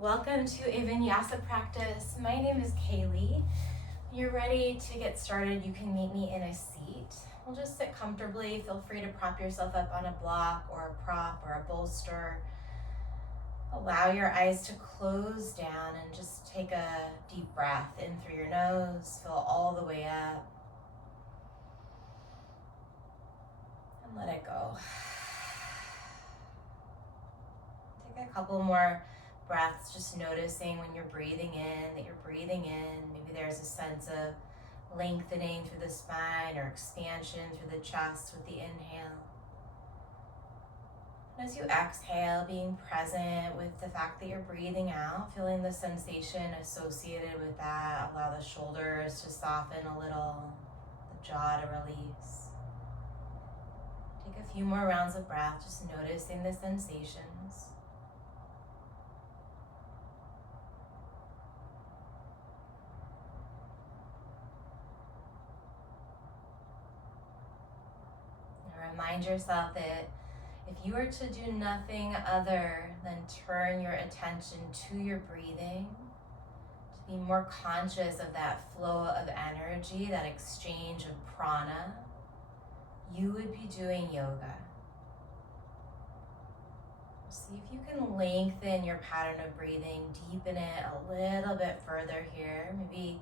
Welcome to a vinyasa practice. My name is Kaylee. When you're ready to get started, you can meet me in a seat. We'll just sit comfortably. Feel free to prop yourself up on a block or a prop or a bolster. Allow your eyes to close down and just take a deep breath in through your nose. Fill all the way up. And let it go. Take a couple more breaths, just noticing when you're breathing in, that you're breathing in. Maybe there's a sense of lengthening through the spine or expansion through the chest with the inhale. And as you exhale, being present with the fact that you're breathing out, feeling the sensation associated with that. Allow the shoulders to soften a little, the jaw to release. Take a few more rounds of breath, just noticing the sensations. Remind yourself that if you were to do nothing other than turn your attention to your breathing, to be more conscious of that flow of energy, that exchange of prana, you would be doing yoga. See if you can lengthen your pattern of breathing, deepen it a little bit further here. Maybe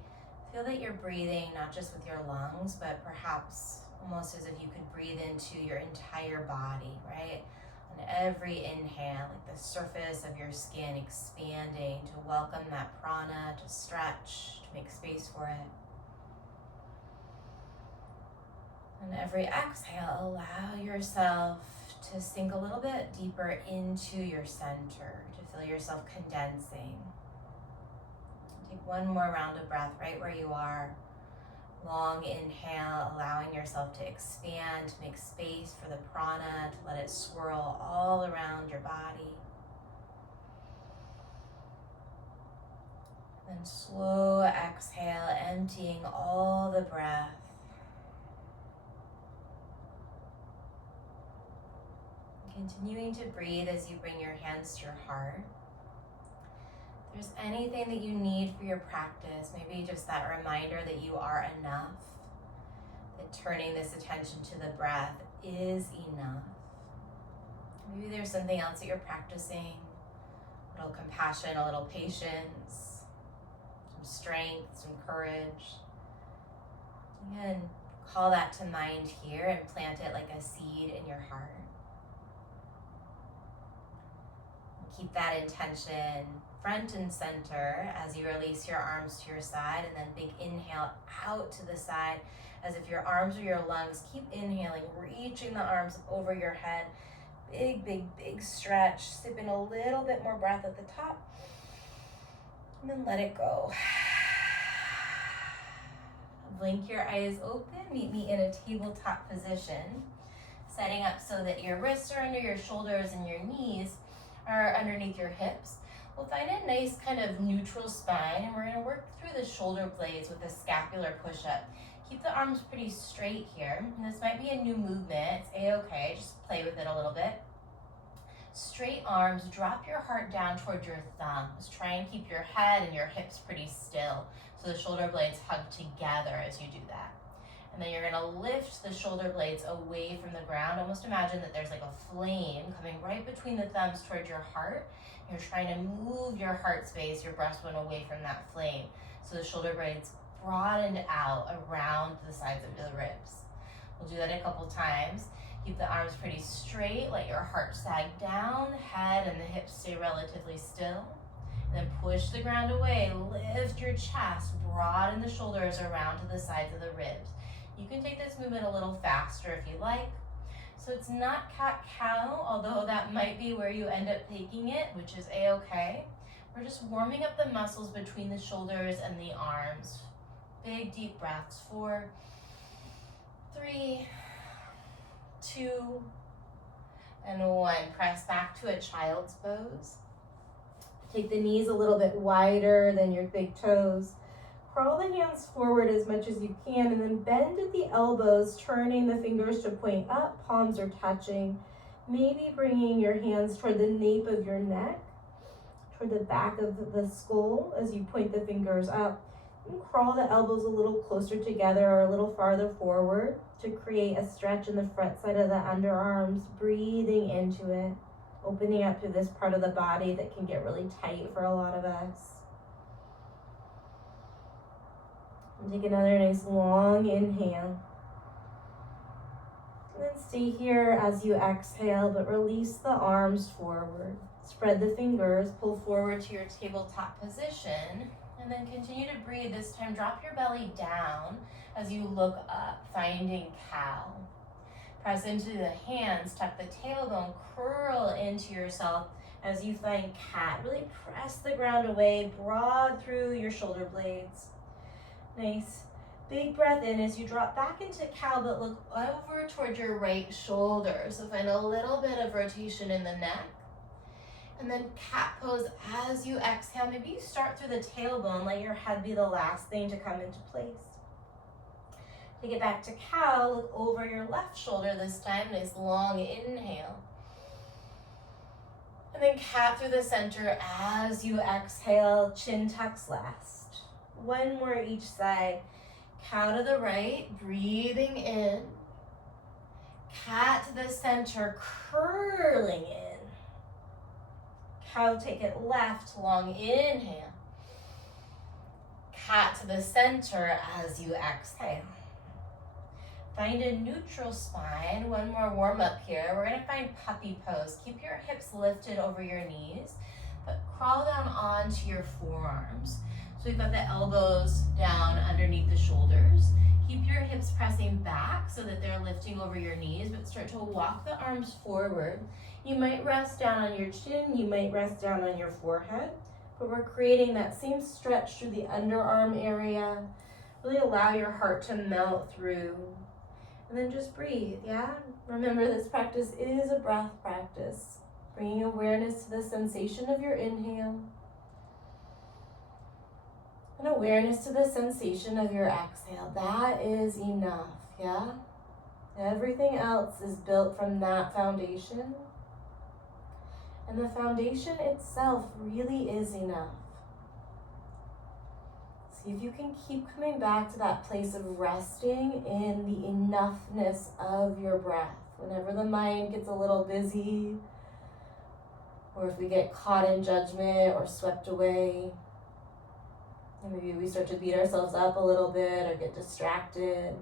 feel that you're breathing not just with your lungs, but perhaps almost as if you could breathe into your entire body, right? On every inhale, like the surface of your skin expanding to welcome that prana, to stretch, to make space for it. And every exhale, allow yourself to sink a little bit deeper into your center, to feel yourself condensing. Take one more round of breath right where you are. Long inhale, allowing yourself to expand, to make space for the prana, to let it swirl all around your body. Then slow exhale, emptying all the breath. Continuing to breathe as you bring your hands to your heart. If there's anything that you need for your practice, maybe just that reminder that you are enough, that turning this attention to the breath is enough. Maybe there's something else that you're practicing, a little compassion, a little patience, some strength, some courage. Again, call that to mind here and plant it like a seed in your heart. Keep that intention front and center as you release your arms to your side, and then big inhale out to the side as if your arms are your lungs. Keep inhaling, reaching the arms over your head. Big, big, big stretch. Sip in a little bit more breath at the top, and then let it go. Blink your eyes open. Meet me in a tabletop position, setting up so that your wrists are under your shoulders and your knees are underneath your hips. We'll find a nice kind of neutral spine, and we're going to work through the shoulder blades with a scapular push-up. Keep the arms pretty straight here. And this might be a new movement. It's a-okay. Just play with it a little bit. Straight arms. Drop your heart down toward your thumbs. Try and keep your head and your hips pretty still so the shoulder blades hug together as you do that. And then you're going to lift the shoulder blades away from the ground. Almost imagine that there's like a flame coming right between the thumbs toward your heart. You're trying to move your heart space, your breastbone away from that flame. So the shoulder blades broadened out around the sides of the ribs. We'll do that a couple times. Keep the arms pretty straight. Let your heart sag down, the head and the hips stay relatively still. And then push the ground away. Lift your chest, broaden the shoulders around to the sides of the ribs. You can take this movement a little faster if you like. So it's not cat-cow, although that might be where you end up taking it, which is a-okay. We're just warming up the muscles between the shoulders and the arms. Big, deep breaths. 4, 3, 2, and 1. Press back to a child's pose. Take the knees a little bit wider than your big toes. Curl the hands forward as much as you can, and then bend at the elbows, turning the fingers to point up, palms are touching. Maybe bringing your hands toward the nape of your neck, toward the back of the skull as you point the fingers up. And crawl the elbows a little closer together or a little farther forward to create a stretch in the front side of the underarms, breathing into it, opening up through this part of the body that can get really tight for a lot of us. And take another nice long inhale. And then stay here as you exhale, but release the arms forward. Spread the fingers, pull forward to your tabletop position, and then continue to breathe. This time, drop your belly down as you look up, finding cow. Press into the hands, tuck the tailbone, curl into yourself as you find cat. Really press the ground away, broad through your shoulder blades. Nice. Big breath in as you drop back into cow, but look over toward your right shoulder. So find a little bit of rotation in the neck. And then cat pose as you exhale. Maybe you start through the tailbone, let your head be the last thing to come into place. Take it back to cow, look over your left shoulder this time. Nice long inhale. And then cat through the center as you exhale, chin tucks last. One more each side. Cow to the right, breathing in. Cat to the center, curling in. Cow, take it left, long inhale. Cat to the center as you exhale. Find a neutral spine. One more warm up here. We're gonna find puppy pose. Keep your hips lifted over your knees, but crawl down onto your forearms. So we've got the elbows down underneath the shoulders. Keep your hips pressing back so that they're lifting over your knees, but start to walk the arms forward. You might rest down on your chin, you might rest down on your forehead, but we're creating that same stretch through the underarm area. Really allow your heart to melt through. And then just breathe, yeah? Remember, this practice is a breath practice. Bringing awareness to the sensation of your inhale. And awareness to the sensation of your exhale. That is enough, yeah? Everything else is built from that foundation. And the foundation itself really is enough. See if you can keep coming back to that place of resting in the enoughness of your breath. Whenever the mind gets a little busy, or if we get caught in judgment or swept away, and maybe we start to beat ourselves up a little bit or get distracted,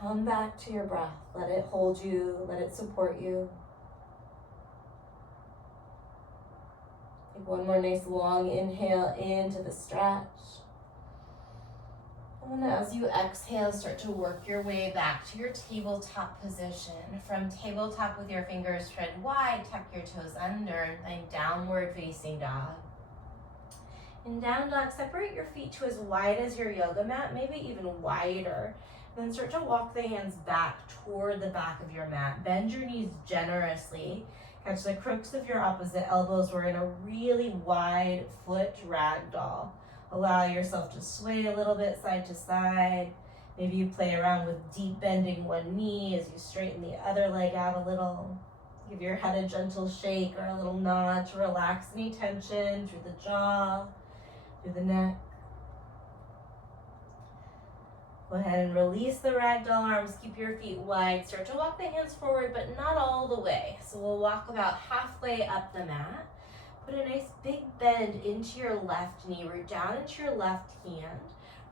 come back to your breath. Let it hold you, let it support you. Take one more nice long inhale into the stretch. And then as you exhale, start to work your way back to your tabletop position. From tabletop with your fingers spread wide, tuck your toes under, and find downward facing dog. In down dog, separate your feet to as wide as your yoga mat, maybe even wider. Then start to walk the hands back toward the back of your mat. Bend your knees generously. Catch the crooks of your opposite elbows. We're in a really wide foot ragdoll. Allow yourself to sway a little bit side to side. Maybe you play around with deep bending one knee as you straighten the other leg out a little. Give your head a gentle shake or a little nod to relax any tension through the jaw, through the neck. Go ahead and release the ragdoll arms. Keep your feet wide. Start to walk the hands forward, but not all the way. So we'll walk about halfway up the mat. Put a nice big bend into your left knee. Root down into your left hand.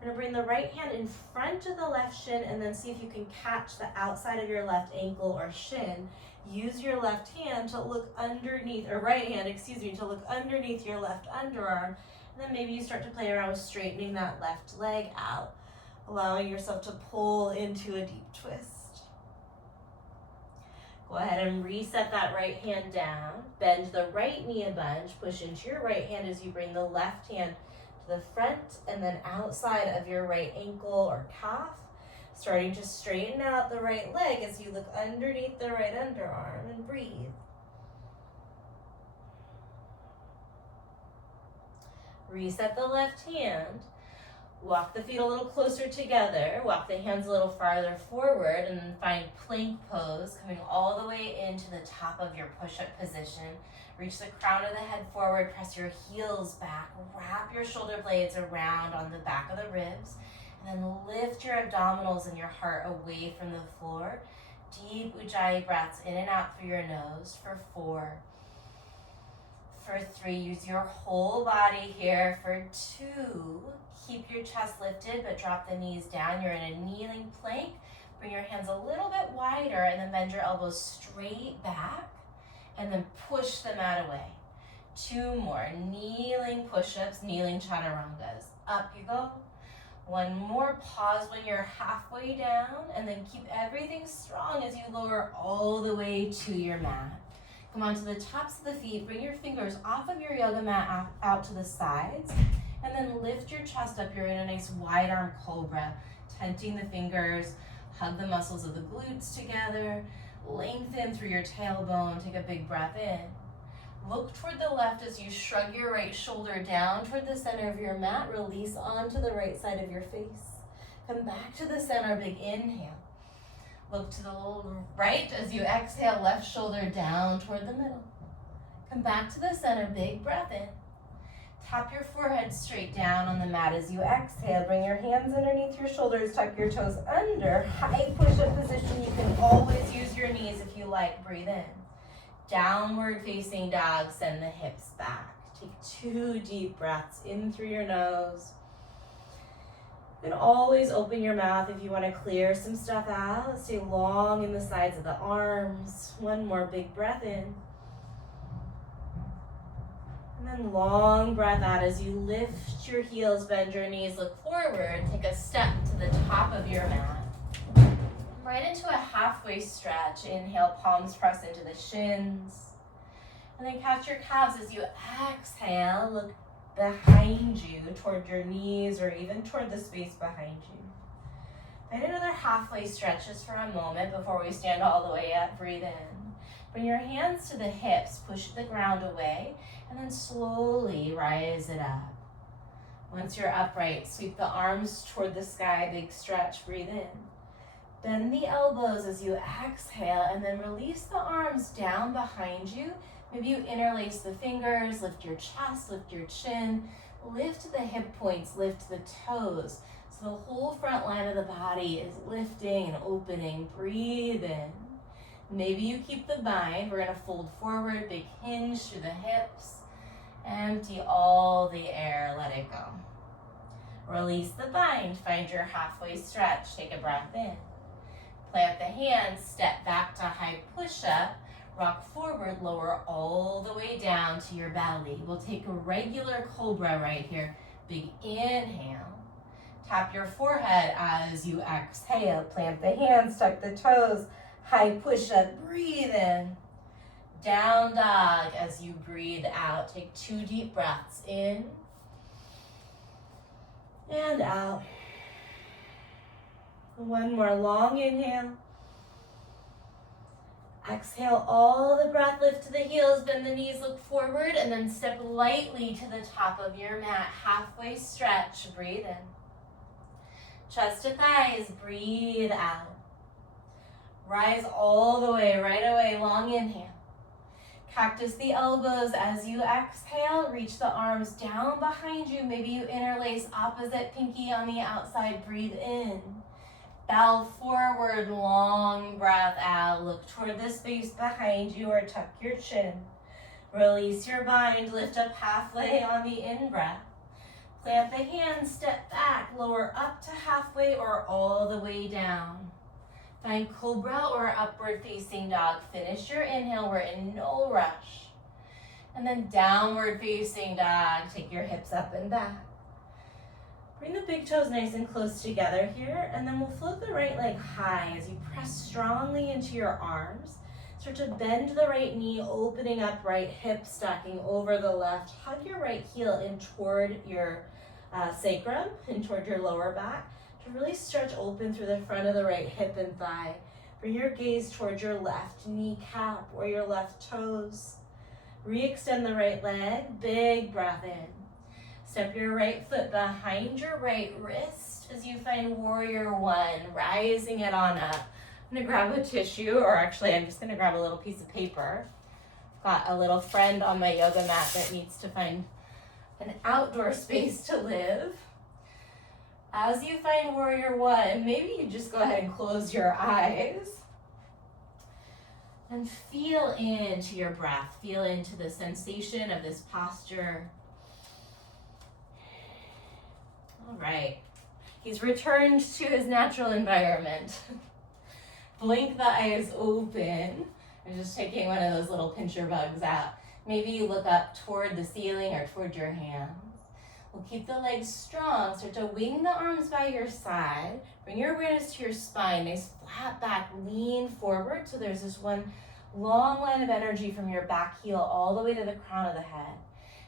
We're going to bring the right hand in front of the left shin and then see if you can catch the outside of your left ankle or shin. Use your left hand to look underneath, or right hand, to look underneath your left underarm. And then maybe you start to play around with straightening that left leg out, allowing yourself to pull into a deep twist. Go ahead and reset that right hand down. Bend the right knee a bunch. Push into your right hand as you bring the left hand to the front and then outside of your right ankle or calf. Starting to straighten out the right leg as you look underneath the right underarm and breathe. Reset the left hand. Walk the feet a little closer together. Walk the hands a little farther forward and then find plank pose, coming all the way into the top of your push-up position. Reach the crown of the head forward, press your heels back, wrap your shoulder blades around on the back of the ribs, and then lift your abdominals and your heart away from the floor. Deep Ujjayi breaths in and out through your nose for 4. For 3, use your whole body here. For 2, keep your chest lifted, but drop the knees down. You're in a kneeling plank. Bring your hands a little bit wider and then bend your elbows straight back and then push the mat away. 2 more, kneeling push-ups, kneeling chaturangas. Up you go. 1 more, pause when you're halfway down and then keep everything strong as you lower all the way to your mat. Come onto the tops of the feet, bring your fingers off of your yoga mat out to the sides, and then lift your chest up. You're in a nice wide arm cobra, tenting the fingers, hug the muscles of the glutes together, lengthen through your tailbone, take a big breath in. Look toward the left as you shrug your right shoulder down toward the center of your mat, release onto the right side of your face. Come back to the center, big inhale. Look to the right as you exhale, left shoulder down toward the middle. Come back to the center, big breath in. Tap your forehead straight down on the mat as you exhale. Bring your hands underneath your shoulders, tuck your toes under. High push-up position. You can always use your knees if you like. Breathe in. Downward facing dog, send the hips back. Take 2 deep breaths in through your nose. And always open your mouth if you want to clear some stuff out. Stay long in the sides of the arms. 1 more big breath in. And then long breath out as you lift your heels, bend your knees, look forward. Take a step to the top of your mat. Right into a halfway stretch. Inhale, palms press into the shins. And then catch your calves as you exhale. Look behind you, toward your knees or even toward the space behind you. Find another halfway stretch just for a moment before we stand all the way up. Breathe in. Bring your hands to the hips, push the ground away, and then slowly rise it up. Once you're upright, sweep the arms toward the sky, big stretch, breathe in. Bend the elbows as you exhale, and then release the arms down behind you. Maybe you interlace the fingers, lift your chest, lift your chin, lift the hip points, lift the toes. So the whole front line of the body is lifting and opening. Breathe in. Maybe you keep the bind. We're gonna fold forward, big hinge through the hips. Empty all the air, let it go. Release the bind, find your halfway stretch. Take a breath in. Plant the hands, step back to high push-up. Rock forward, lower all the way down to your belly. We'll take a regular cobra right here. Big inhale. Tap your forehead as you exhale. Plant the hands, tuck the toes. High push-up, breathe in. Down dog as you breathe out. Take 2 deep breaths in and out. 1 more long inhale. Exhale all the breath, lift to the heels, bend the knees, look forward, and then step lightly to the top of your mat. Halfway stretch, breathe in. Chest to thighs, breathe out. Rise all the way, right away, long inhale. Cactus the elbows as you exhale, reach the arms down behind you. Maybe you interlace opposite pinky on the outside, breathe in. Bow forward, long breath out. Look toward the space behind you or tuck your chin. Release your bind, lift up halfway on the in-breath. Plant the hands, step back, lower up to halfway or all the way down. Find cobra or upward facing dog. Finish your inhale, we're in no rush. And then downward facing dog, take your hips up and back. Bring the big toes nice and close together here, and then we'll float the right leg high as you press strongly into your arms. Start to bend the right knee, opening up right hip, stacking over the left. Hug your right heel in toward your sacrum and toward your lower back to really stretch open through the front of the right hip and thigh. Bring your gaze toward your left kneecap or your left toes. Re-extend the right leg, big breath in. Step your right foot behind your right wrist as you find warrior one, rising it on up. I'm gonna grab a tissue, or actually I'm just gonna grab a little piece of paper. Got a little friend on my yoga mat that needs to find an outdoor space to live. As you find warrior one, maybe you just go ahead and close your eyes and feel into your breath. Feel into the sensation of this posture. All right, he's returned to his natural environment. Blink the eyes open. I'm just taking one of those little pincher bugs out. Maybe you look up toward the ceiling or toward your hands. We'll keep the legs strong. Start to wing the arms by your side. Bring your awareness to your spine. Nice flat back, lean forward. So there's this one long line of energy from your back heel all the way to the crown of the head.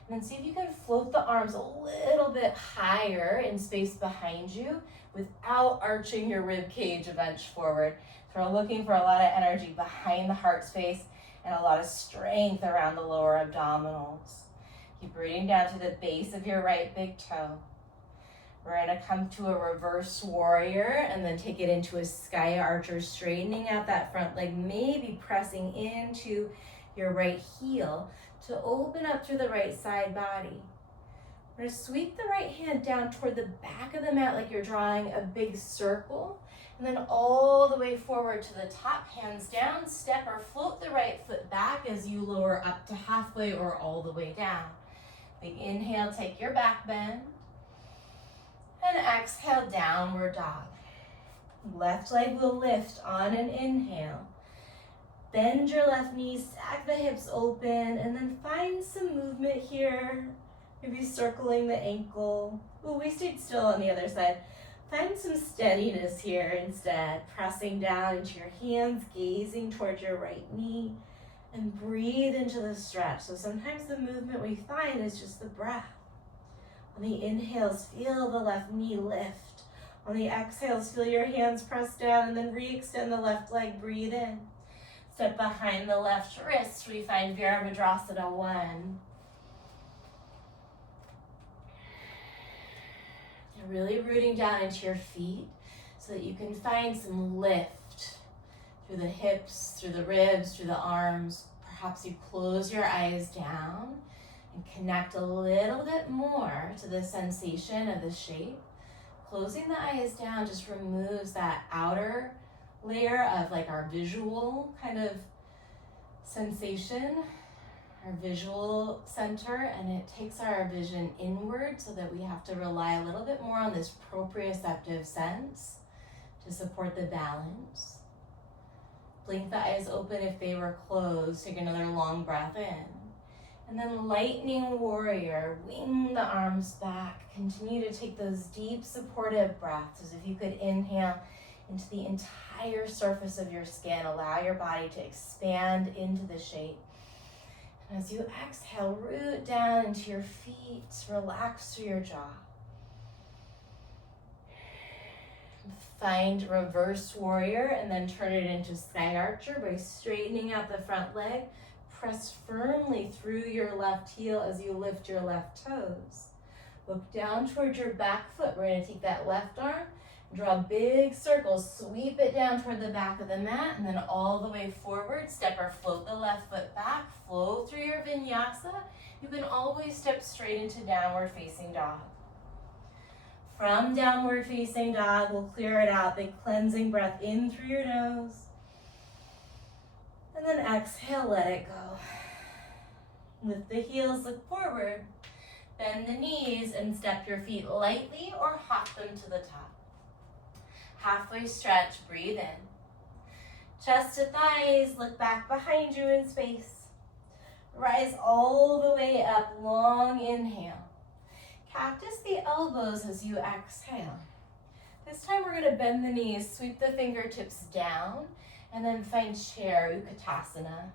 And then see if you can float the arms a little bit higher in space behind you without arching your rib cage a bunch forward. So we're looking for a lot of energy behind the heart space and a lot of strength around the lower abdominals. Keep breathing down to the base of your right big toe. We're gonna come to a reverse warrior and then take it into a sky archer, straightening out that front leg, maybe pressing into your right heel to open up through the right side body. We're gonna sweep the right hand down toward the back of the mat like you're drawing a big circle, and then all the way forward to the top, hands down, step or float the right foot back as you lower up to halfway or all the way down. Big inhale, take your back bend, and exhale, downward dog. Left leg will lift on an inhale. Bend your left knee, stack the hips open, and then find some movement here. Maybe circling the ankle. Oh, we stayed still on the other side. Find some steadiness here instead. Pressing down into your hands, gazing towards your right knee, and breathe into the stretch. So sometimes the movement we find is just the breath. On the inhales, feel the left knee lift. On the exhales, feel your hands press down and then re-extend the left leg, breathe in. Step behind the left wrist, we find Virabhadrasana 1. You're really rooting down into your feet so that you can find some lift through the hips, through the ribs, through the arms. Perhaps you close your eyes down and connect a little bit more to the sensation of the shape. Closing the eyes down just removes that outer layer of like our visual kind of sensation, our visual center, and it takes our vision inward so that we have to rely a little bit more on this proprioceptive sense to support the balance. Blink the eyes open if they were closed. Take another long breath in. And then lightning warrior, wing the arms back. Continue to take those deep supportive breaths as if you could inhale into the entire surface of your skin. Allow your body to expand into the shape. And as you exhale, root down into your feet, relax through your jaw. Find reverse warrior and then turn it into sky archer by straightening out the front leg. Press firmly through your left heel as you lift your left toes. Look down towards your back foot. We're gonna take that left arm, draw a big circle, sweep it down toward the back of the mat, and then all the way forward. Step or float the left foot back, flow through your vinyasa. You can always step straight into downward facing dog. From downward facing dog, we'll clear it out. Big cleansing breath in through your nose. And then exhale, let it go. Lift the heels, look forward. Bend the knees and step your feet lightly or hop them to the top. Halfway stretch, breathe in. Chest to thighs, look back behind you in space. Rise all the way up, long inhale. Cactus the elbows as you exhale. This time we're gonna bend the knees, sweep the fingertips down, and then find chair, Utkatasana.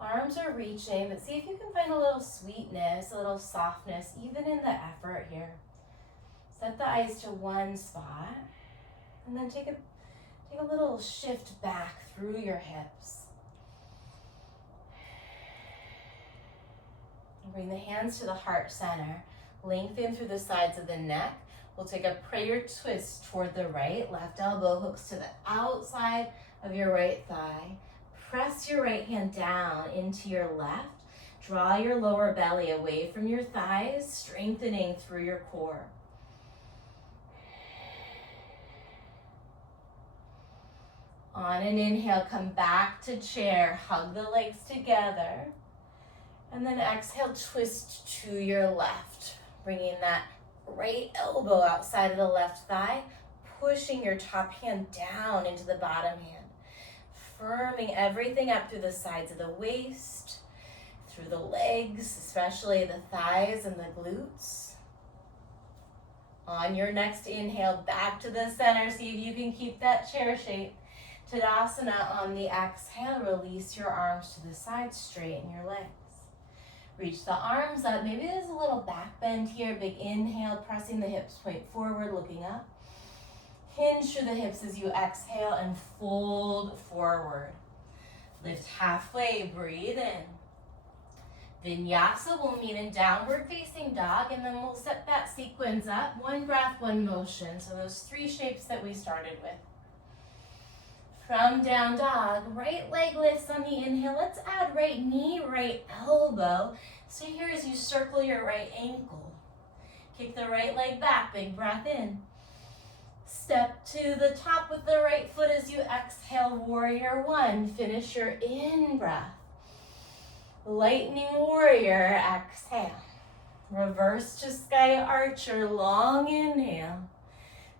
Arms are reaching, but see if you can find a little sweetness, a little softness, even in the effort here. Set the eyes to one spot, and then take a little shift back through your hips. Bring the hands to the heart center. Lengthen through the sides of the neck. We'll take a prayer twist toward the right. Left elbow hooks to the outside of your right thigh. Press your right hand down into your left. Draw your lower belly away from your thighs, strengthening through your core. On an inhale, come back to chair. Hug the legs together. And then exhale, twist to your left. Bringing that right elbow outside of the left thigh. Pushing your top hand down into the bottom hand. Firming everything up through the sides of the waist. Through the legs, especially the thighs and the glutes. On your next inhale, back to the center. See if you can keep that chair shape. Tadasana. On the exhale, release your arms to the side, straighten your legs. Reach the arms up. Maybe there's a little back bend here. Big inhale, pressing the hips point forward, looking up. Hinge through the hips as you exhale and fold forward. Lift halfway, breathe in. Vinyasa will meet in downward facing dog, and then we'll set that sequence up. One breath, one motion. So those three shapes that we started with. From down dog, right leg lifts on the inhale. Let's add right knee, right elbow. Stay here as you circle your right ankle. Kick the right leg back, big breath in. Step to the top with the right foot as you exhale, warrior one. Finish your in-breath. Lightning warrior, exhale. Reverse to sky archer, long inhale.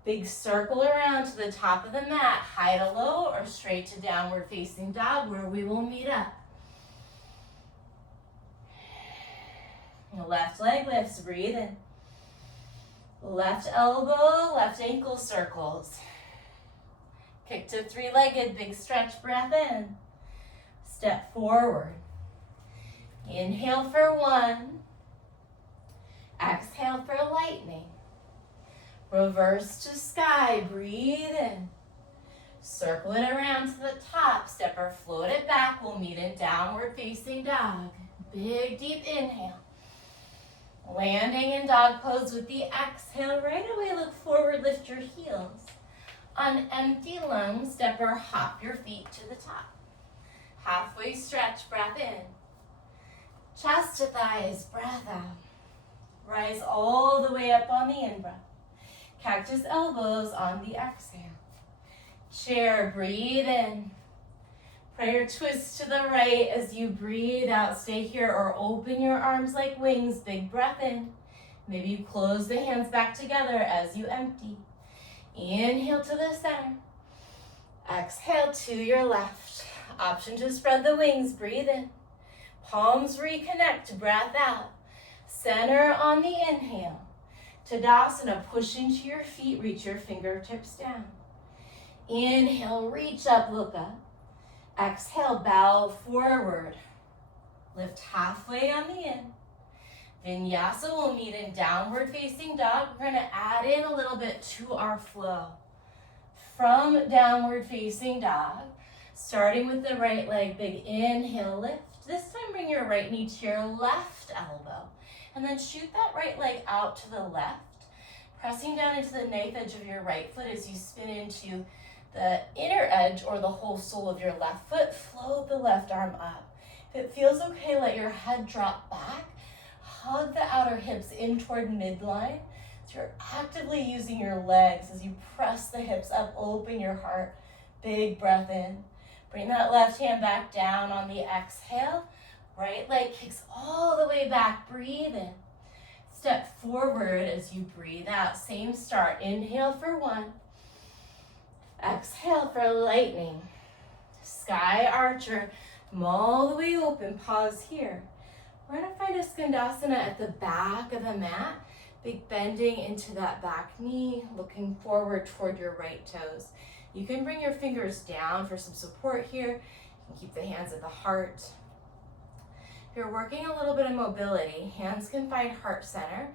Big circle around to the top of the mat, high to low or straight to downward facing dog where we will meet up. Left leg lifts, breathe in. Left elbow, left ankle circles. Kick to three-legged, big stretch, breath in. Step forward. Inhale for one. Exhale for lightning. Reverse to sky, breathe in. Circle it around to the top, step or float it back. We'll meet in downward facing dog. Big deep inhale. Landing in dog pose with the exhale. Right away, look forward, lift your heels. On empty lungs, step or hop your feet to the top. Halfway stretch, breath in. Chest to thighs, breath out. Rise all the way up on the in-breath. Cactus elbows on the exhale. Chair, breathe in. Prayer twist to the right as you breathe out. Stay here or open your arms like wings. Big breath in. Maybe you close the hands back together as you empty. Inhale to the center. Exhale to your left. Option to spread the wings. Breathe in. Palms reconnect. Breath out. Center on the inhale. Tadasana, push into your feet, reach your fingertips down. Inhale, reach up, look up. Exhale, bow forward. Lift halfway on the in. Vinyasa will meet in downward facing dog. We're gonna add in a little bit to our flow. From downward facing dog, starting with the right leg, big inhale, lift. This time bring your right knee to your left elbow. And then shoot that right leg out to the left, pressing down into the knife edge of your right foot as you spin into the inner edge or the whole sole of your left foot. Float the left arm up. If it feels okay, let your head drop back. Hug the outer hips in toward midline. So you're actively using your legs as you press the hips up, open your heart. Big breath in. Bring that left hand back down on the exhale. Right leg kicks all the way back, breathe in. Step forward as you breathe out. Same start, inhale for one. Exhale for lightning. Sky archer, come all the way open, pause here. We're gonna find a Skandasana at the back of the mat. Big bending into that back knee, looking forward toward your right toes. You can bring your fingers down for some support here. You can keep the hands at the heart. If you're working a little bit of mobility, hands can find heart center.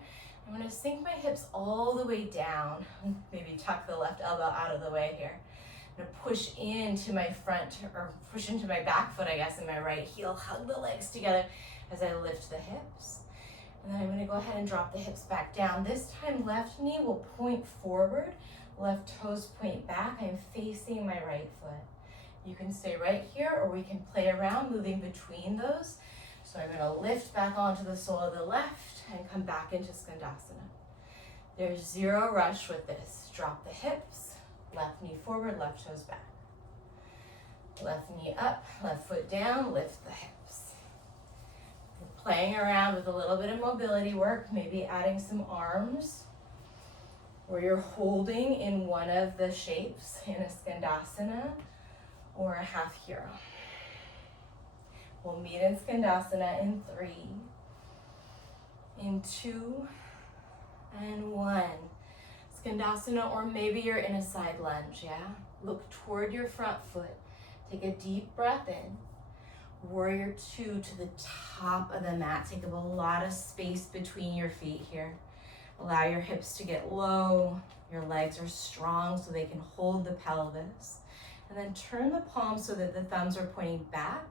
I'm gonna sink my hips all the way down. Maybe tuck the left elbow out of the way here. I'm gonna push into my front, or push into my back foot, I guess, and my right heel. Hug the legs together as I lift the hips. And then I'm gonna go ahead and drop the hips back down. This time, left knee will point forward, left toes point back. I'm facing my right foot. You can stay right here, or we can play around, moving between those. So I'm gonna lift back onto the sole of the left and come back into Skandasana. There's zero rush with this. Drop the hips, left knee forward, left toes back. Left knee up, left foot down, lift the hips. Playing around with a little bit of mobility work, maybe adding some arms, or you're holding in one of the shapes in a Skandasana or a half hero. We'll meet in Skandasana in 3, in 2, and 1. Skandasana, or maybe you're in a side lunge, yeah? Look toward your front foot. Take a deep breath in. Warrior 2 to the top of the mat. Take up a lot of space between your feet here. Allow your hips to get low. Your legs are strong so they can hold the pelvis. And then turn the palms so that the thumbs are pointing back.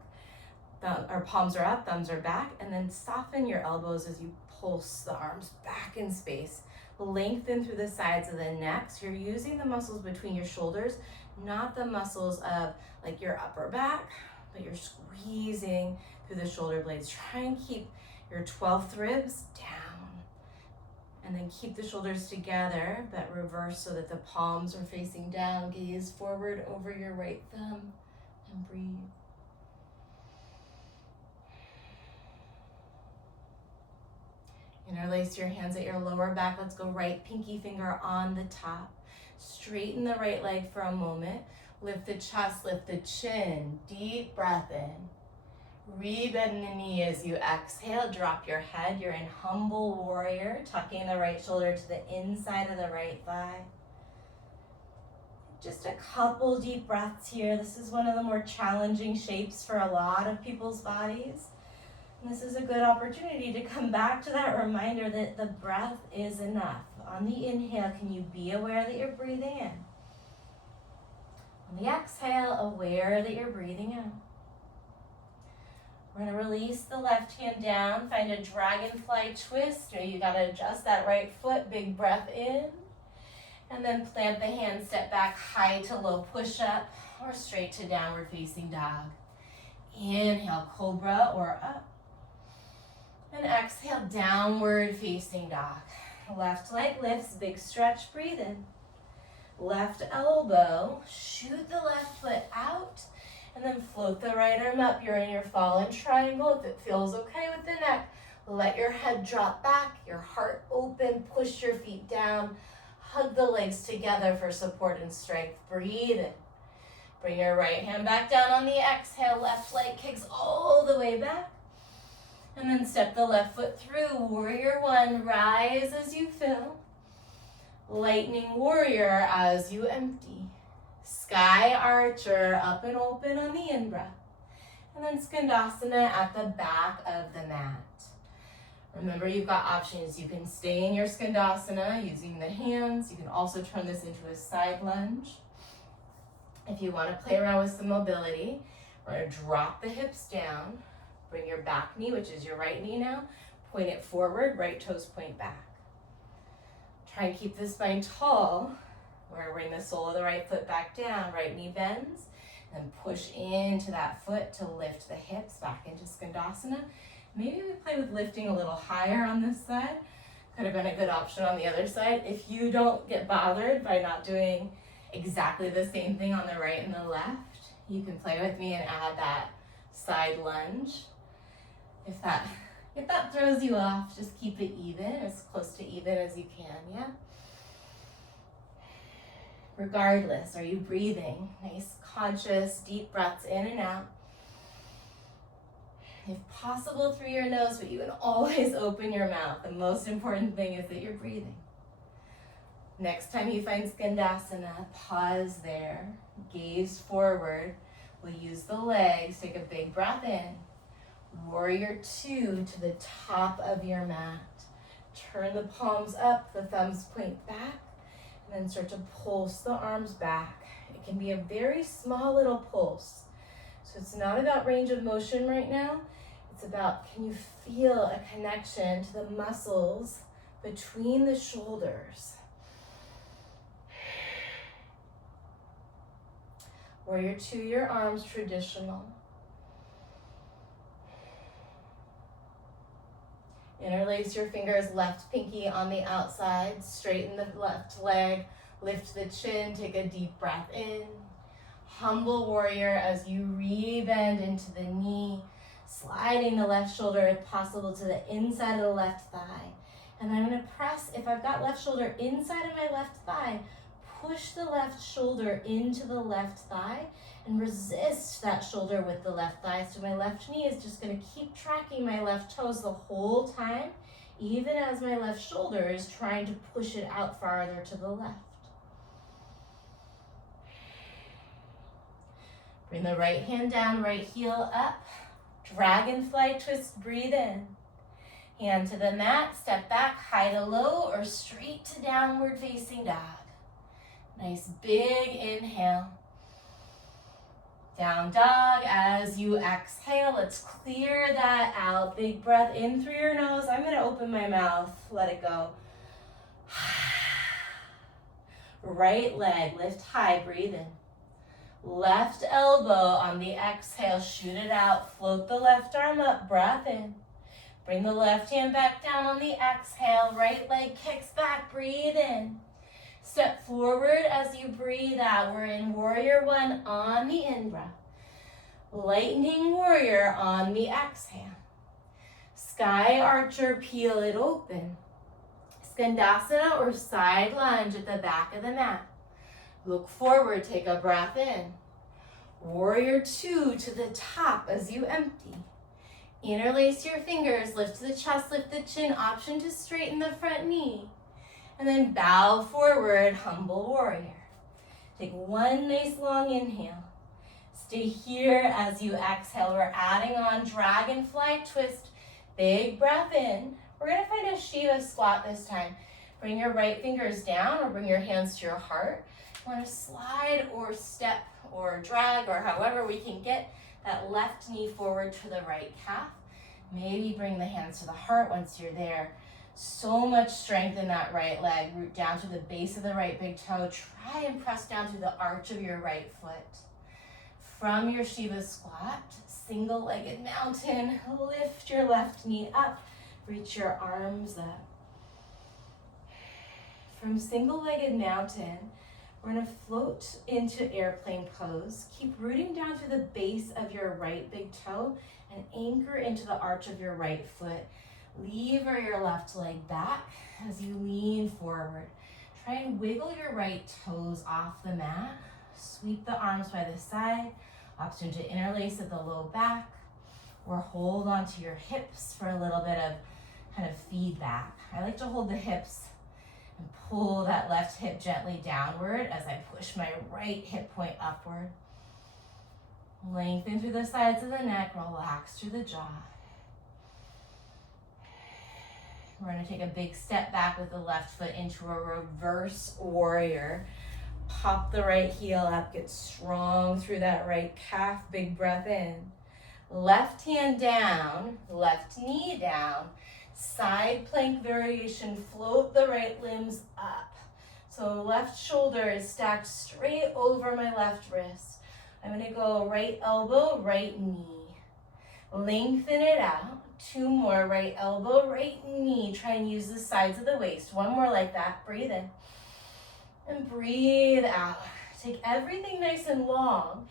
Our palms are up, thumbs are back. And then soften your elbows as you pulse the arms back in space. Lengthen through the sides of the neck. So you're using the muscles between your shoulders, not the muscles of like your upper back, but you're squeezing through the shoulder blades. Try and keep your 12th ribs down. And then keep the shoulders together, but reverse so that the palms are facing down. Gaze forward over your right thumb and breathe. Interlace your hands at your lower back. Let's go right pinky finger on the top. Straighten the right leg for a moment. Lift the chest, lift the chin. Deep breath in. Rebend the knee as you exhale. Drop your head. You're in humble warrior. Tucking the right shoulder to the inside of the right thigh. Just a couple deep breaths here. This is one of the more challenging shapes for a lot of people's bodies. And this is a good opportunity to come back to that reminder that the breath is enough. On the inhale, can you be aware that you're breathing in? On the exhale, aware that you're breathing out. We're gonna release the left hand down, find a dragonfly twist, or you gotta adjust that right foot, big breath in. And then plant the hand, step back, high to low push up, or straight to downward facing dog. Inhale, cobra or up. And exhale, downward facing dog. Left leg lifts, big stretch, breathe in. Left elbow, shoot the left foot out, and then float the right arm up. You're in your fallen triangle. If it feels okay with the neck, let your head drop back, your heart open, push your feet down, hug the legs together for support and strength. Breathe in. Bring your right hand back down on the exhale. Left leg kicks all the way back. And then step the left foot through. Warrior 1, rise as you fill. Lightning warrior as you empty. Sky archer, up and open on the in-breath. And then Skandasana at the back of the mat. Remember, you've got options. You can stay in your Skandasana using the hands. You can also turn this into a side lunge. If you want to play around with some mobility, we're going to drop the hips down. Bring your back knee, which is your right knee now, point it forward, right toes point back. Try and keep the spine tall. We're going to bring the sole of the right foot back down, right knee bends, and push into that foot to lift the hips back into Skandasana. Maybe we play with lifting a little higher on this side. Could have been a good option on the other side. If you don't get bothered by not doing exactly the same thing on the right and the left, you can play with me and add that side lunge. If that throws you off, just keep it even, as close to even as you can, yeah? Regardless, are you breathing? Nice, conscious, deep breaths in and out. If possible, through your nose, but you can always open your mouth. The most important thing is that you're breathing. Next time you find Skandasana, pause there, gaze forward. We'll use the legs, take a big breath in. Warrior 2 to the top of your mat. Turn the palms up, the thumbs point back, and then start to pulse the arms back. It can be a very small little pulse. So it's not about range of motion right now. It's about, can you feel a connection to the muscles between the shoulders? Warrior two, your arms traditional. Interlace your fingers, left pinky on the outside, straighten the left leg, lift the chin, take a deep breath in. Humble warrior as you rebend into the knee, sliding the left shoulder if possible to the inside of the left thigh. And then I'm gonna press, if I've got left shoulder inside of my left thigh, push the left shoulder into the left thigh and resist that shoulder with the left thigh. So my left knee is just gonna keep tracking my left toes the whole time, even as my left shoulder is trying to push it out farther to the left. Bring the right hand down, right heel up. Dragonfly twist, breathe in. Hand to the mat, step back, high to low or straight to downward facing dog. Nice big inhale. Down dog. As you exhale, let's clear that out. Big breath in through your nose. I'm gonna open my mouth, let it go. Right leg, lift high, breathe in. Left elbow on the exhale, shoot it out. Float the left arm up, breath in. Bring the left hand back down on the exhale. Right leg kicks back, breathe in. Step forward as you breathe out. We're in warrior one on the in-breath. Lightning warrior on the exhale. Sky archer, peel it open. Skandasana or side lunge at the back of the mat. Look forward, take a breath in. Warrior two to the top as you empty. Interlace your fingers, lift the chest, lift the chin, option to straighten the front knee. And then bow forward, humble warrior. Take one nice long inhale. Stay here as you exhale. We're adding on dragonfly twist. Big breath in. We're gonna find a Shiva squat this time. Bring your right fingers down or bring your hands to your heart. You wanna slide or step or drag or however we can get that left knee forward to the right calf. Maybe bring the hands to the heart once you're there. So much strength in that right leg. Root down to the base of the right big toe. Try and press down to the arch of your right foot. From your Shiva squat, single-legged mountain, lift your left knee up. Reach your arms up. From single-legged mountain, we're gonna float into airplane pose. Keep rooting down to the base of your right big toe and anchor into the arch of your right foot. Lever your left leg back as you lean forward. Try and wiggle your right toes off the mat. Sweep the arms by the side. Option to interlace at the low back or hold onto your hips for a little bit of kind of feedback. I like to hold the hips and pull that left hip gently downward as I push my right hip point upward. Lengthen through the sides of the neck, relax through the jaw. We're gonna take a big step back with the left foot into a reverse warrior. Pop the right heel up, get strong through that right calf, big breath in. Left hand down, left knee down. Side plank variation, float the right limbs up. So left shoulder is stacked straight over my left wrist. I'm gonna go right elbow, right knee. Lengthen it out. Two more, right elbow, right knee. Try and use the sides of the waist. One more like that, breathe in. And breathe out. Take everything nice and long.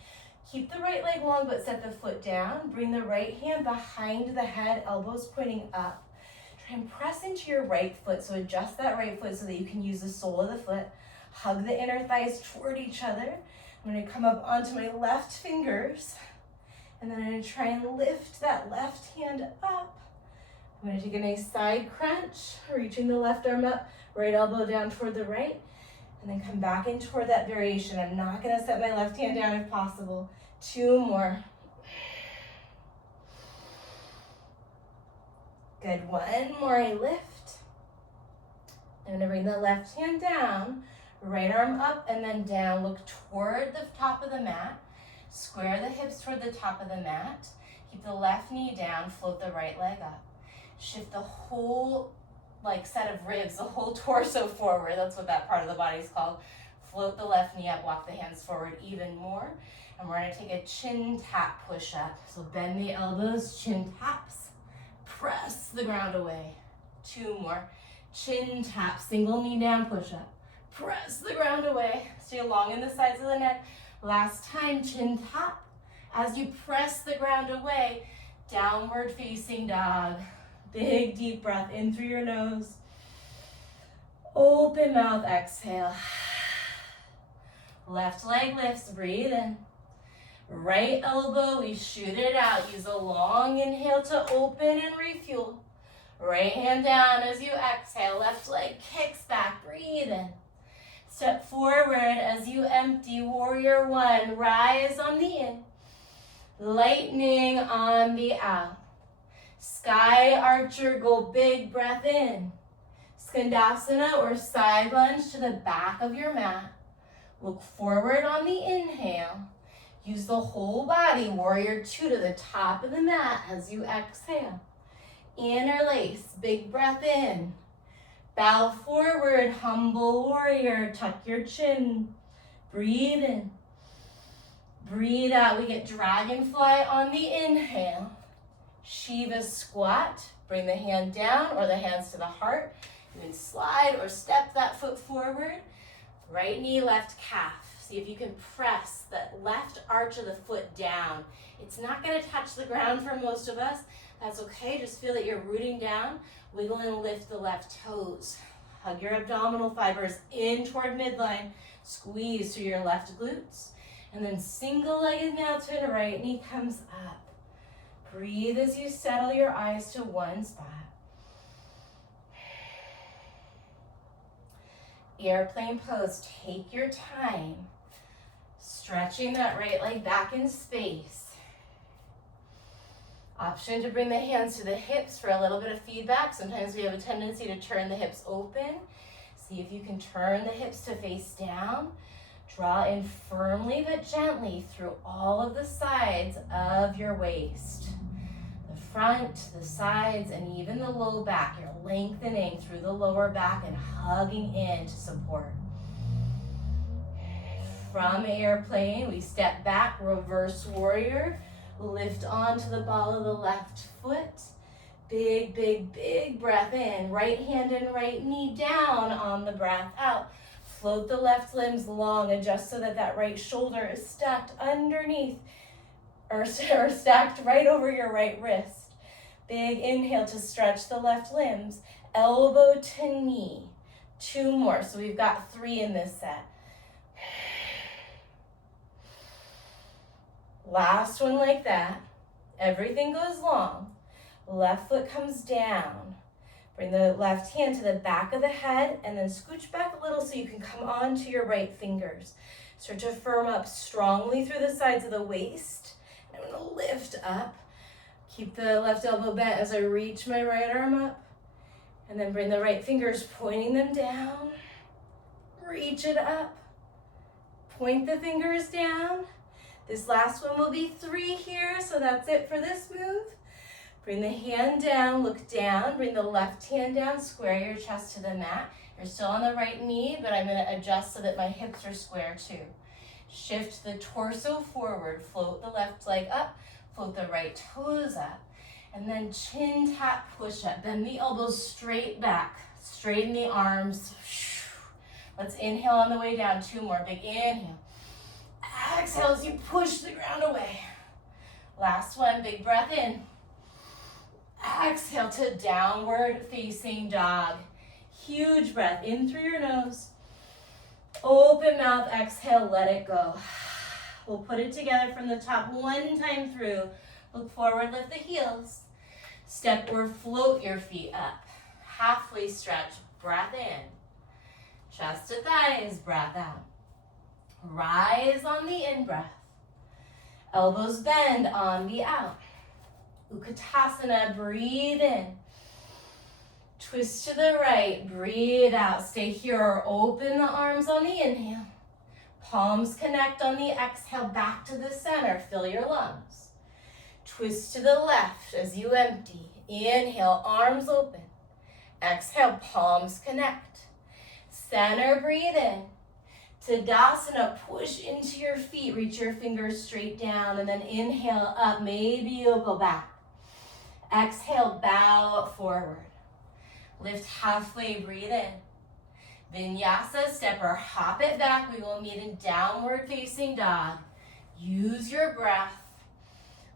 Keep the right leg long, but set the foot down. Bring the right hand behind the head, elbows pointing up. Try and press into your right foot, so adjust that right foot so that you can use the sole of the foot. Hug the inner thighs toward each other. I'm gonna come up onto my left fingers, and then I'm gonna try and lift that left hand up. I'm gonna take a nice side crunch, reaching the left arm up, right elbow down toward the right, and then come back in toward that variation. I'm not gonna set my left hand down if possible. Two more. Good, one more, I lift. I'm gonna bring the left hand down, right arm up and then down. Look toward the top of the mat. Square the hips toward the top of the mat. Keep the left knee down, float the right leg up. Shift the whole set of ribs, the whole torso forward. That's what that part of the body is called. Float the left knee up, walk the hands forward even more. And we're gonna take a chin tap push up. So bend the elbows, chin taps, press the ground away. 2 more. Chin tap, single knee down, push up. Press the ground away. Stay long in the sides of the neck. Last time, chin tap. As you press the ground away, downward facing dog. Big deep breath in through your nose. Open mouth, exhale. Left leg lifts, breathe in. Right elbow, we shoot it out. Use a long inhale to open and refuel. Right hand down as you exhale. Left leg kicks back, breathe in. Step forward as you empty, warrior 1. Rise on the in. Lightning on the out. Sky archer, go big breath in. Skandasana or side lunge to the back of your mat. Look forward on the inhale. Use the whole body, warrior 2 to the top of the mat as you exhale. Interlace, big breath in. Bow forward, humble warrior, tuck your chin. Breathe in. Breathe out, we get dragonfly on the inhale. Shiva squat, bring the hand down or the hands to the heart. You can slide or step that foot forward. Right knee, left calf. See if you can press that left arch of the foot down. It's not gonna touch the ground for most of us. That's okay, just feel that you're rooting down. Wiggle and lift the left toes. Hug your abdominal fibers in toward midline. Squeeze through your left glutes. And then single-legged now to the right knee comes up. Breathe as you settle your eyes to one spot. Airplane pose, take your time. Stretching that right leg back in space. Option to bring the hands to the hips for a little bit of feedback. Sometimes we have a tendency to turn the hips open. See if you can turn the hips to face down. Draw in firmly but gently through all of the sides of your waist. The front, the sides, and even the low back. You're lengthening through the lower back and hugging in to support. From airplane, we step back, reverse warrior. Lift onto the ball of the left foot. Big, big, big breath in. Right hand and right knee down on the breath out. Float the left limbs long. Adjust so that that right shoulder is stacked underneath or stacked right over your right wrist. Big inhale to stretch the left limbs. Elbow to knee. 2 more. So we've got 3 in this set. Last one like that. Everything goes long. Left foot comes down. Bring the left hand to the back of the head and then scooch back a little so you can come onto your right fingers. Start to firm up strongly through the sides of the waist. And I'm gonna lift up. Keep the left elbow bent as I reach my right arm up. And then bring the right fingers, pointing them down. Reach it up. Point the fingers down. This last one will be 3 here, so that's it for this move. Bring the hand down, look down, bring the left hand down, square your chest to the mat. You're still on the right knee, but I'm gonna adjust so that my hips are square too. Shift the torso forward, float the left leg up, float the right toes up, and then chin tap push up. Bend the elbows straight back, straighten the arms. Let's inhale on the way down, 2 more, big inhale. Exhale as you push the ground away. Last one, big breath in. Exhale to downward facing dog. Huge breath in through your nose. Open mouth, exhale, let it go. We'll put it together from the top 1 time through. Look forward, lift the heels. Step or float your feet up. Halfway stretch, breath in. Chest to thighs, breath out. Rise on the in-breath. Elbows bend on the out. Utkatasana, breathe in. Twist to the right, breathe out. Stay here or open the arms on the inhale. Palms connect on the exhale back to the center. Fill your lungs. Twist to the left as you empty. Inhale, arms open. Exhale, palms connect. Center, breathe in. Tadasana, push into your feet. Reach your fingers straight down and then inhale up. Maybe you'll go back. Exhale, bow forward. Lift halfway, breathe in. Vinyasa, step or hop it back. We will meet in downward facing dog. Use your breath.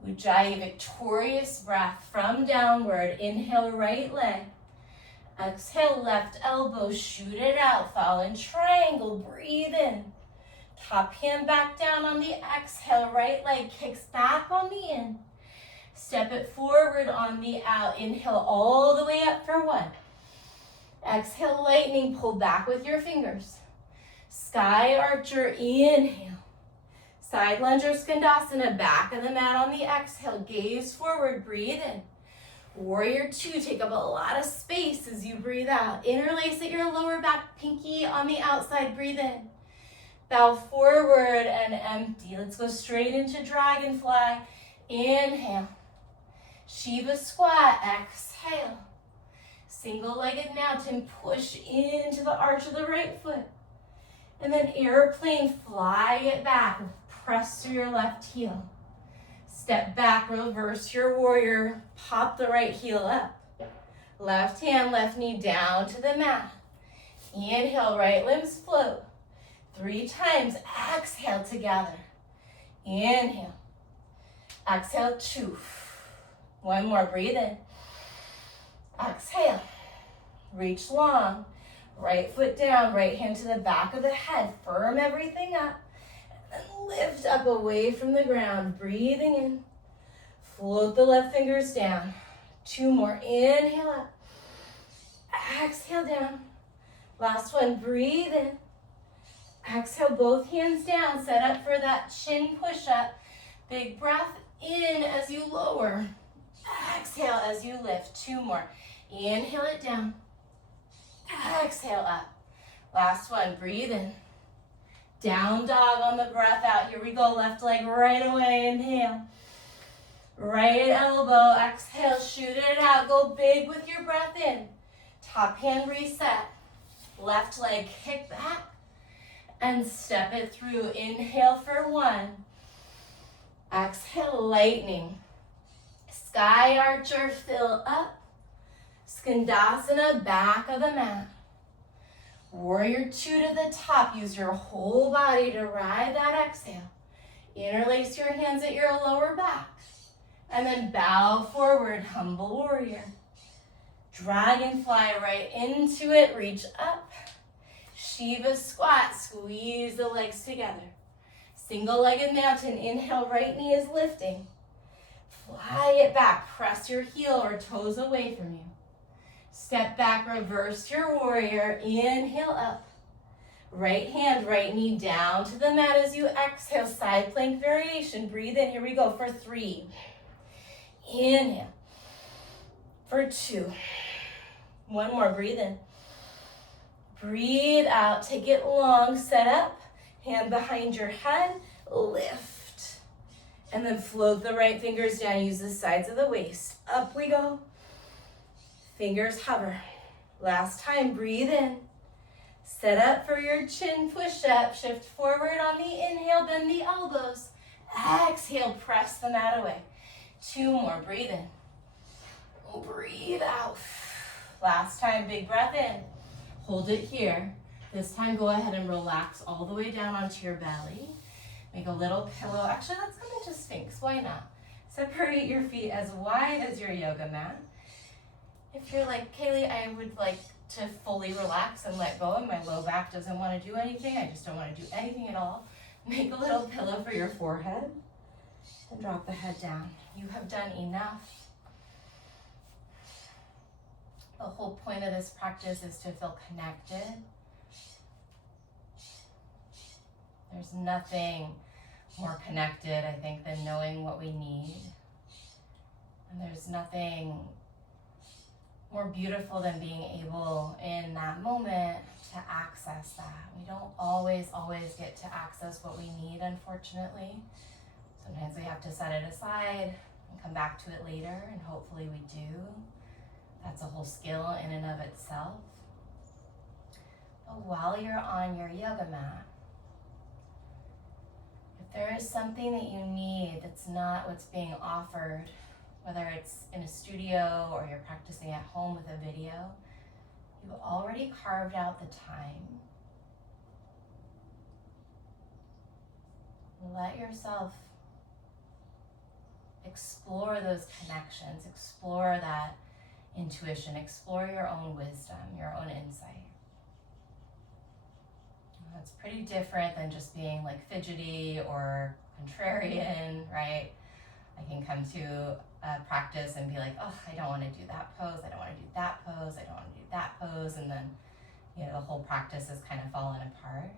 Ujjayi, victorious breath from downward. Inhale, right leg. Exhale, left elbow, shoot it out. Fallen triangle, breathe in. Top hand back down on the exhale. Right leg kicks back on the in. Step it forward on the out. Inhale all the way up for one. Exhale, lightning, pull back with your fingers. Sky archer, inhale. Side lunge or skandasana, back of the mat on the exhale. Gaze forward, breathe in. Warrior two, take up a lot of space as you breathe out. Interlace at your lower back, pinky on the outside, breathe in. Bow forward and empty. Let's go straight into dragonfly. Inhale. Shiva squat, exhale. Single-legged mountain, push into the arch of the right foot. And then airplane, fly it back. Press through your left heel. Step back, reverse your warrior. Pop the right heel up. Left hand, left knee down to the mat. Inhale, right limbs float. 3 times, exhale together. Inhale. Exhale, 2. One more, breathe in. Exhale. Reach long. Right foot down, right hand to the back of the head. Firm everything up. And lift up away from the ground. Breathing in. Float the left fingers down. 2 more. Inhale up. Exhale down. Last one. Breathe in. Exhale, both hands down. Set up for that chin push-up. Big breath in as you lower. Exhale as you lift. 2 more. Inhale it down. Exhale up. Last one. Breathe in. Down dog on the breath out. Here we go. Left leg right away. Inhale. Right elbow. Exhale. Shoot it out. Go big with your breath in. Top hand reset. Left leg kick back. And step it through. Inhale for 1. Exhale, lightning. Sky archer, fill up. Skandasana, back of the mat. Warrior 2 to the top. Use your whole body to ride that exhale. Interlace your hands at your lower back. And then bow forward, humble warrior. Dragonfly right into it, reach up. Shiva squat, squeeze the legs together. Single-legged mountain, inhale, right knee is lifting. Fly it back, press your heel or toes away from you. Step back, reverse your warrior, inhale up. Right hand, right knee down to the mat as you exhale, side plank variation. Breathe in, here we go for 3. Inhale. For 2. 1 more, breathe in. Breathe out, take it long, set up, hand behind your head, lift. And then float the right fingers down, use the sides of the waist. Up we go. Fingers hover. Last time, breathe in. Set up for your chin push-up, shift forward on the inhale, bend the elbows. Exhale, press the mat away. 2 more, breathe in. Breathe out. Last time, big breath in. Hold it here. This time, go ahead and relax all the way down onto your belly. Make a little pillow. Actually, let's come into Sphinx. Why not? Separate your feet as wide as your yoga mat. If you're like, Kaylee, I would like to fully relax and let go, and my low back doesn't want to do anything. I just don't want to do anything at all. Make a little pillow for your forehead and drop the head down. You have done enough. The whole point of this practice is to feel connected. There's nothing more connected, I think, than knowing what we need. And there's nothing more beautiful than being able in that moment to access that. We don't always get to access what we need, unfortunately. Sometimes we have to set it aside. and come back to it later, and hopefully we do. That's a whole skill in and of itself. But while you're on your yoga mat, if there is something that you need that's not what's being offered, whether it's in a studio or you're practicing at home with a video, you've already carved out the time. Let yourself explore those connections, explore that intuition, explore your own wisdom, your own insight. That's pretty different than just being like fidgety or contrarian, right? I can come to a practice and be like, oh, I don't want to do that pose, I don't want to do that pose, I don't want to do that pose, and then, you know, the whole practice is kind of falling apart.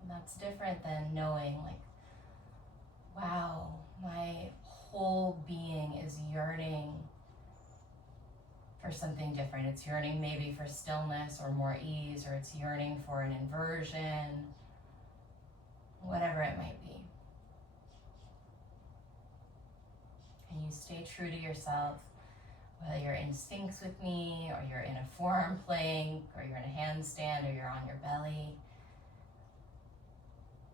And that's different than knowing like, wow, my whole being is yearning for something different. It's yearning maybe for stillness or more ease, or it's yearning for an inversion, whatever it might be. And you stay true to yourself, whether you're in Sphinx with me, or you're in a forearm plank, or you're in a handstand, or you're on your belly.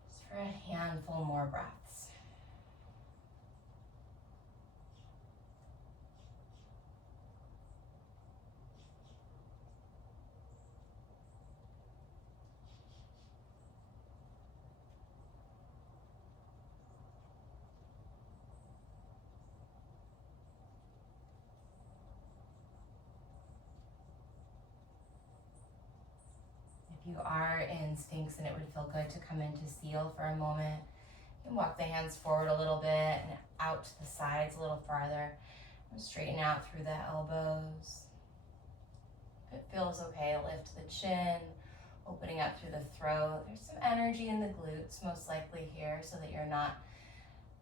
Just for a handful more breaths. If you are in Sphinx and it would feel good to come into Seal for a moment, you can walk the hands forward a little bit and out to the sides a little farther. And straighten out through the elbows. If it feels okay, lift the chin, opening up through the throat. There's some energy in the glutes most likely here, so that you're not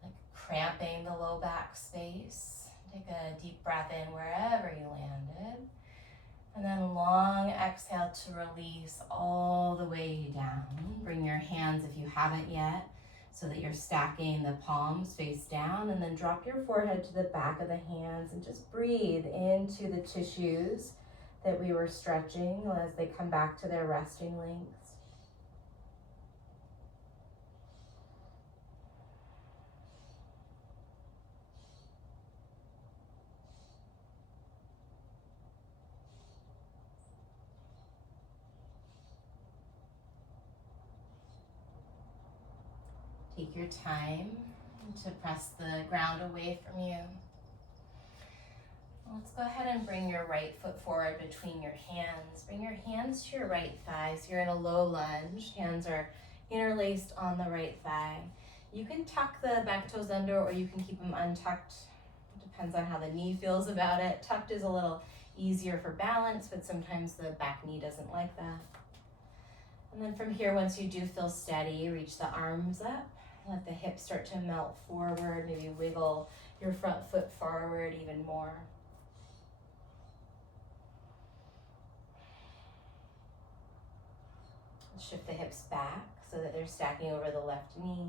like cramping the low back space. Take a deep breath in wherever you landed. And then long exhale to release all the way down. Bring your hands, if you haven't yet, so that you're stacking the palms face down, and then drop your forehead to the back of the hands and just breathe into the tissues that we were stretching as they come back to their resting lengths. Take your time to press the ground away from you. Let's go ahead and bring your right foot forward between your hands. Bring your hands to your right thigh. So you're in a low lunge. Hands are interlaced on the right thigh. You can tuck the back toes under, or you can keep them untucked. It depends on how the knee feels about it. Tucked is a little easier for balance, but sometimes the back knee doesn't like that. And then from here, once you do feel steady, reach the arms up. Let the hips start to melt forward. Maybe wiggle your front foot forward even more. Shift the hips back so that they're stacking over the left knee.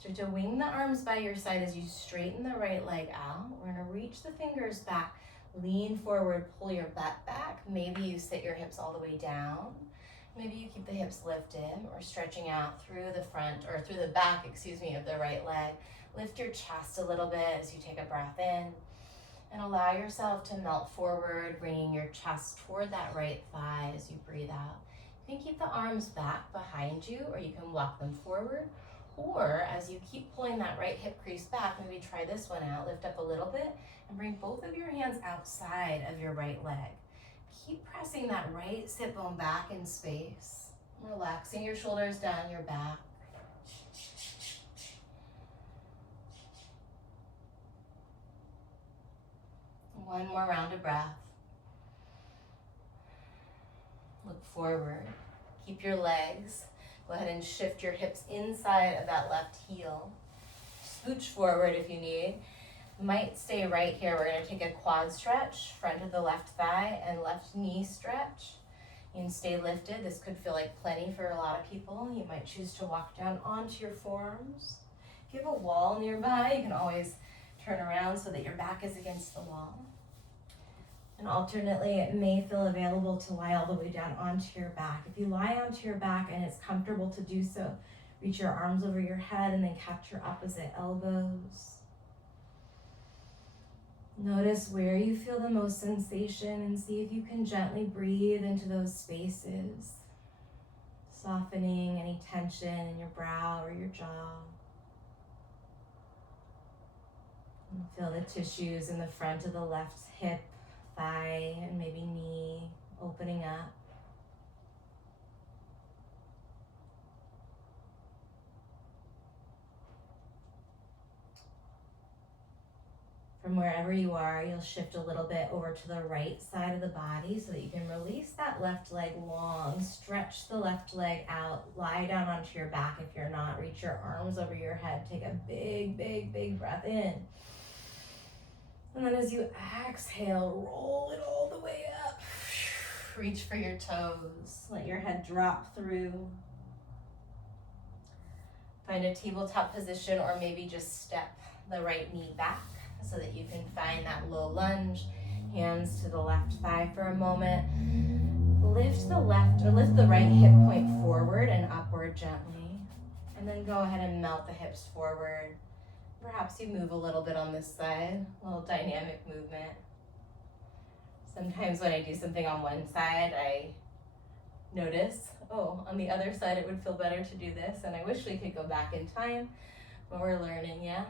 Start to wing the arms by your side as you straighten the right leg out. We're going to reach the fingers back, lean forward, pull your butt back. Maybe you sit your hips all the way down. Maybe you keep the hips lifted or stretching out through the front, or through the back, of the right leg. Lift your chest a little bit as you take a breath in, and allow yourself to melt forward, bringing your chest toward that right thigh as you breathe out. You can keep the arms back behind you, or you can walk them forward. Or as you keep pulling that right hip crease back, maybe try this one out. Lift up a little bit and bring both of your hands outside of your right leg. Keep pressing that right sit bone back in space. Relaxing your shoulders down your back. One more round of breath. Look forward. Keep your legs. Go ahead and shift your hips inside of that left heel. Scooch forward if you need. Might stay right here. We're going to take a quad stretch, front of the left thigh and left knee stretch. You can stay lifted. This could feel like plenty for a lot of people. You might choose to walk down onto your forearms. If you have a wall nearby, you can always turn around so that your back is against the wall. And alternately, it may feel available to lie all the way down onto your back. If you lie onto your back and it's comfortable to do so, reach your arms over your head and then catch your opposite elbows. Notice where you feel the most sensation and see if you can gently breathe into those spaces, softening any tension in your brow or your jaw. And feel the tissues in the front of the left hip, thigh, and maybe knee opening up. From wherever you are, you'll shift a little bit over to the right side of the body so that you can release that left leg long, stretch the left leg out, lie down onto your back if you're not, reach your arms over your head, take a big, big, big breath in. And then as you exhale, roll it all the way up. Reach for your toes, let your head drop through. Find a tabletop position or maybe just step the right knee back so that you can find that low lunge. Hands to the left thigh for a moment. Lift the right hip point forward and upward gently. And then go ahead and melt the hips forward. Perhaps you move a little bit on this side, a little dynamic movement. Sometimes when I do something on one side, I notice, oh, on the other side it would feel better to do this, and I wish we could go back in time, but we're learning, yeah?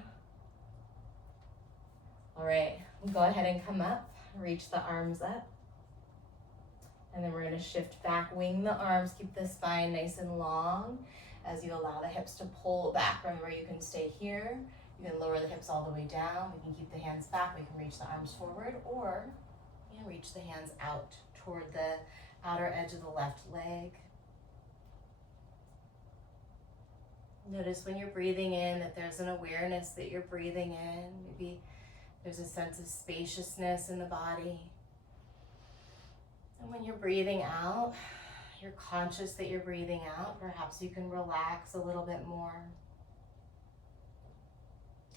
All right, go ahead and come up, reach the arms up, and then we're gonna shift back, wing the arms, keep the spine nice and long as you allow the hips to pull back. Remember, you can stay here, you can lower the hips all the way down, we can keep the hands back, we can reach the arms forward, or you can reach the hands out toward the outer edge of the left leg. Notice when you're breathing in that there's an awareness that you're breathing in. Maybe there's a sense of spaciousness in the body. And when you're breathing out, you're conscious that you're breathing out. Perhaps you can relax a little bit more.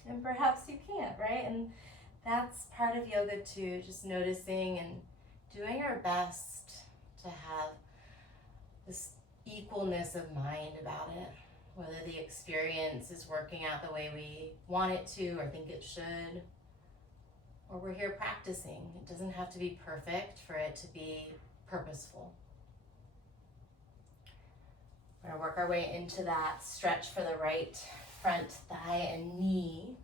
And perhaps you can't, right? And that's part of yoga too, just noticing and doing our best to have this equalness of mind about it. Whether the experience is working out the way we want it to or think it should, or we're here practicing. It doesn't have to be perfect for it to be purposeful. We're gonna work our way into that stretch for the right front thigh and knee.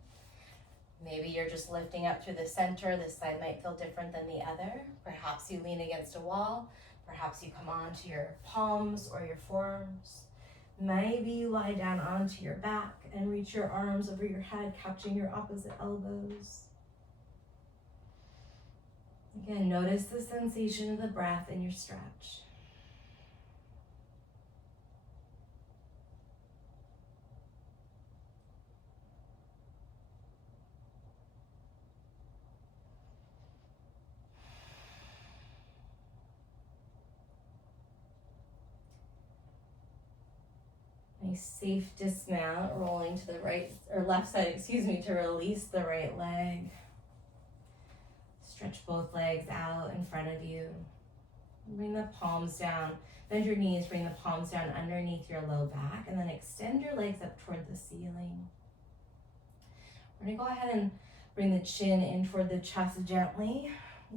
Maybe you're just lifting up through the center. This side might feel different than the other. Perhaps you lean against a wall. Perhaps you come onto your palms or your forearms. Maybe you lie down onto your back and reach your arms over your head, catching your opposite elbows. Again, notice the sensation of the breath in your stretch. Nice safe dismount, rolling to the right or left side, to release the right leg. Stretch both legs out in front of you. Bring the palms down, bend your knees, bring the palms down underneath your low back, and then extend your legs up toward the ceiling. We're gonna go ahead and bring the chin in toward the chest gently.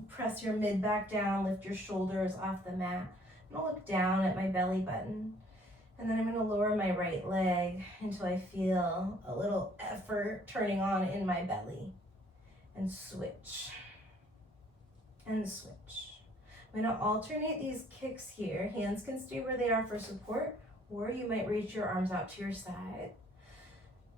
Press your mid back down, lift your shoulders off the mat. I'm gonna look down at my belly button. And then I'm gonna lower my right leg until I feel a little effort turning on in my belly. And switch. And switch. I'm gonna alternate these kicks here. Hands can stay where they are for support, or you might reach your arms out to your side.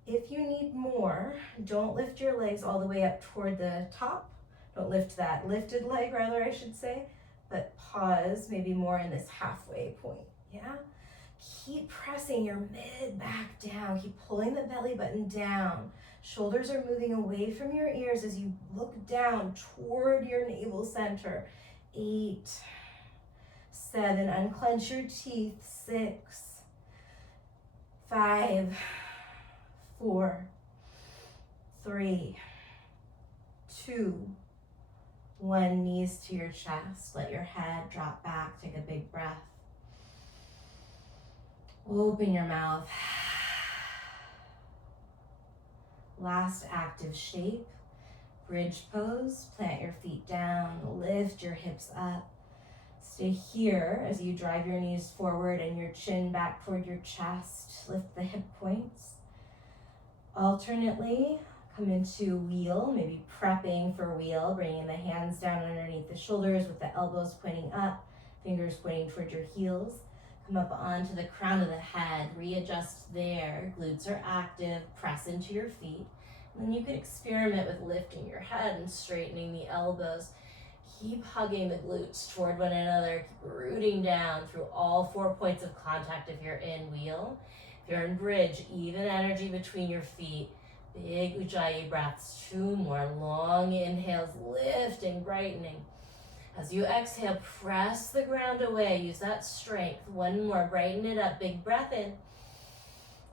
If you need more, don't lift your legs all the way up toward the top. Don't lift that lifted leg, rather, I should say, but pause maybe more in this halfway point, yeah? Keep pressing your mid back down. Keep pulling the belly button down. Shoulders are moving away from your ears as you look down toward your navel center. 8, 7, unclench your teeth. 6, 5, 4, 3, 2, 1, knees to your chest. Let your head drop back. Take a big breath. Open your mouth. Last active shape. Bridge pose. Plant your feet down. Lift your hips up. Stay here as you drive your knees forward and your chin back toward your chest. Lift the hip points. Alternately, come into wheel, maybe prepping for wheel, bringing the hands down underneath the shoulders with the elbows pointing up, fingers pointing toward your heels. Come up onto the crown of the head, readjust there. Glutes are active, press into your feet. And then you can experiment with lifting your head and straightening the elbows. Keep hugging the glutes toward one another, keep rooting down through all 4 points of contact if you're in wheel. If you're in bridge, even energy between your feet. Big Ujjayi breaths, 2 more long inhales, lifting, brightening. As you exhale, press the ground away, use that strength. 1 more, brighten it up, big breath in.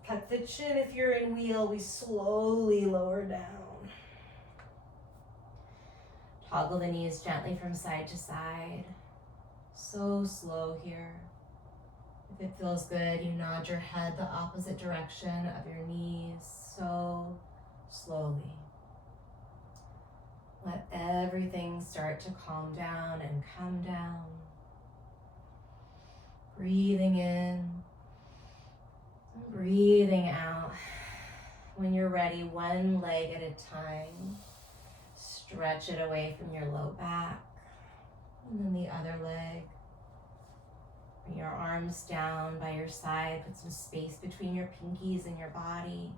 Cut the chin if you're in wheel, we slowly lower down. Toggle the knees gently from side to side. So slow here. If it feels good, you nod your head the opposite direction of your knees, so slowly. Let everything start to calm down and come down. Breathing in, and breathing out. When you're ready, 1 leg at a time. Stretch it away from your low back. And then the other leg. Bring your arms down by your side. Put some space between your pinkies and your body.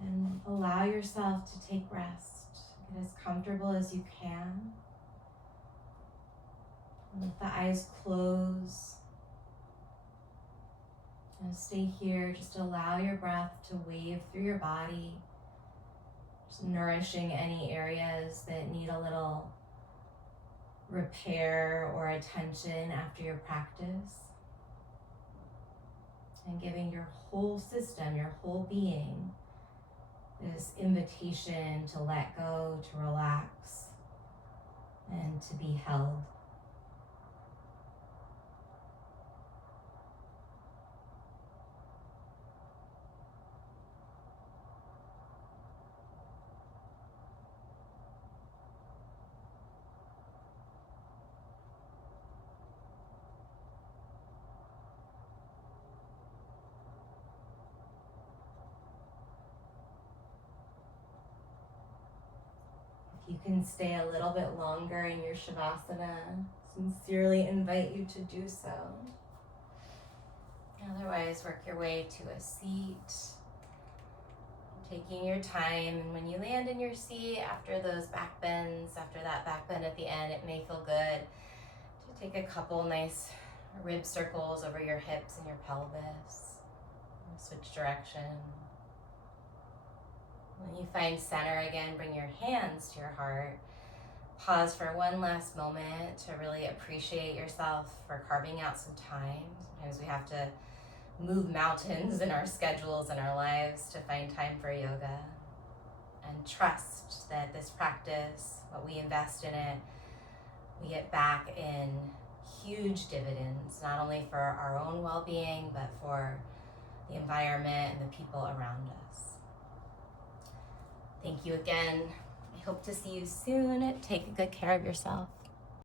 And allow yourself to take rest. Get as comfortable as you can. Let the eyes close. And stay here. Just allow your breath to wave through your body. Just nourishing any areas that need a little repair or attention after your practice. And giving your whole system, your whole being, this invitation to let go, to relax, and to be held. You can stay a little bit longer in your Shavasana. Sincerely invite you to do so. Otherwise, work your way to a seat. Taking your time, and when you land in your seat, after those back bends, after that back bend at the end, it may feel good to take a couple nice rib circles over your hips and your pelvis. Switch direction. When you find center again, bring your hands to your heart. Pause for 1 last moment to really appreciate yourself for carving out some time. Sometimes we have to move mountains in our schedules and our lives to find time for yoga. And trust that this practice, what we invest in it, we get back in huge dividends, not only for our own well-being, but for the environment and the people around us. Thank you again. I hope to see you soon. Take good care of yourself.